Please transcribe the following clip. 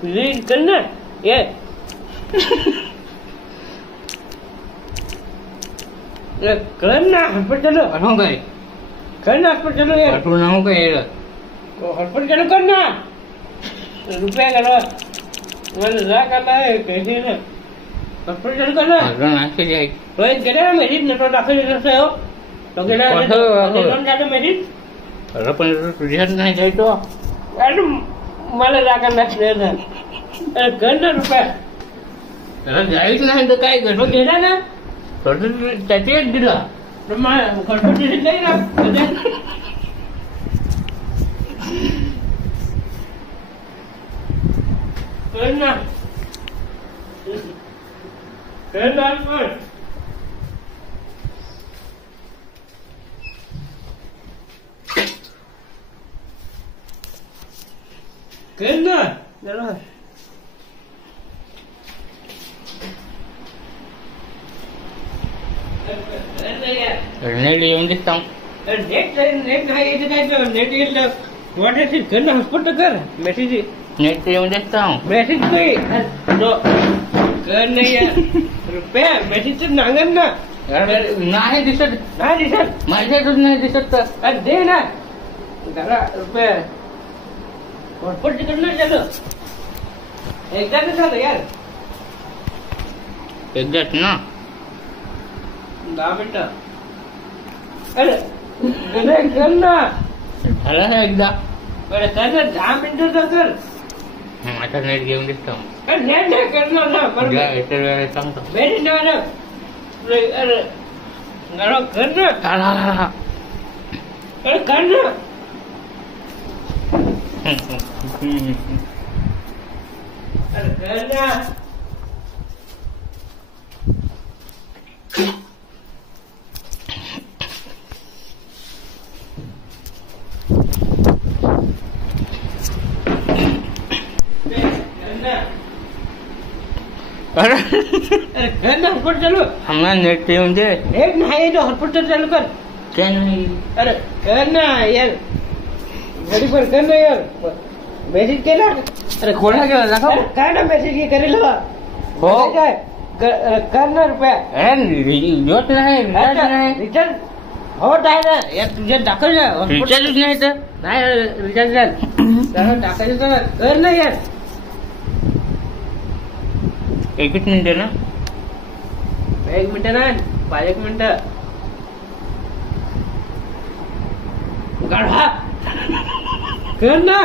please कर ना ये कर ना हटपट चलो શું કઈ कर ना हटपट चलो यार આટલું ના હું કઈ हटपट चलो कर ना रुपया करो मैंने जा करना है कैसे ना हटपट चलो कर ना આટલું નાખી જાય तो एक गेला ना मेरी न तो दाखल जैसे हो तो गेला लोन जाते मेरी અરે પણ तुझ्या नाही જાય તો अरे मला जा करना है अरे कर ना रुपया अरे जायच नाही तर काय तो कर गेला ना त्याचे एक दिला तो मैं हटपट दिली नाही ना कर ना कर ना करना चलो नेट येऊन दिसता नेट नाही येते काय नेट येईल वाटायची कर ना हॉस्पिटल कर मेसेज नेट येऊन दिसता मेसेज काही कर नाही रुपया मेसेज नांगन ना नाही दिसत नाही दिसत माझ्यातच नाही दिसत तर अरे दे ना जरा रुपया हॉस्पिटल करणार चलो एकदा तर झालं यार एकदाच ना 10 मिनिटं अरे अरे कर ना झालं ना एकदा अरे कर ना 10 मिनिटं तर कर आता नेट घेऊन दिसतो अरे नेट नाही करणार ना बरोबर इतर वेळेस सांगतो मेरी ना अरे अरे कर ना अरे कर ना अरे कर ना अरे अरे कर ना हॉस्पिटल चालू हमारा नेट येऊन दे एक नाही तो हॉस्पिटल चालू कर काय नाही अरे कर ना यार घडी पर कर ना यार मेसेज केला अरे कोणा केला दाखव अरे काय ना मेसेज हे करेल हवा हो काय कर ना रुपया अरे योत नाही रिचार्ज नाही रिचार्ज होत आहे ना यार तुझ्यात दाखल ना रिचार्जच नाही तर नाही रिचार्ज टाकायचं तर कर ना यार एकच मिनिट ना 1 मिनिट ना 5 मिनिटं गाढा कर ना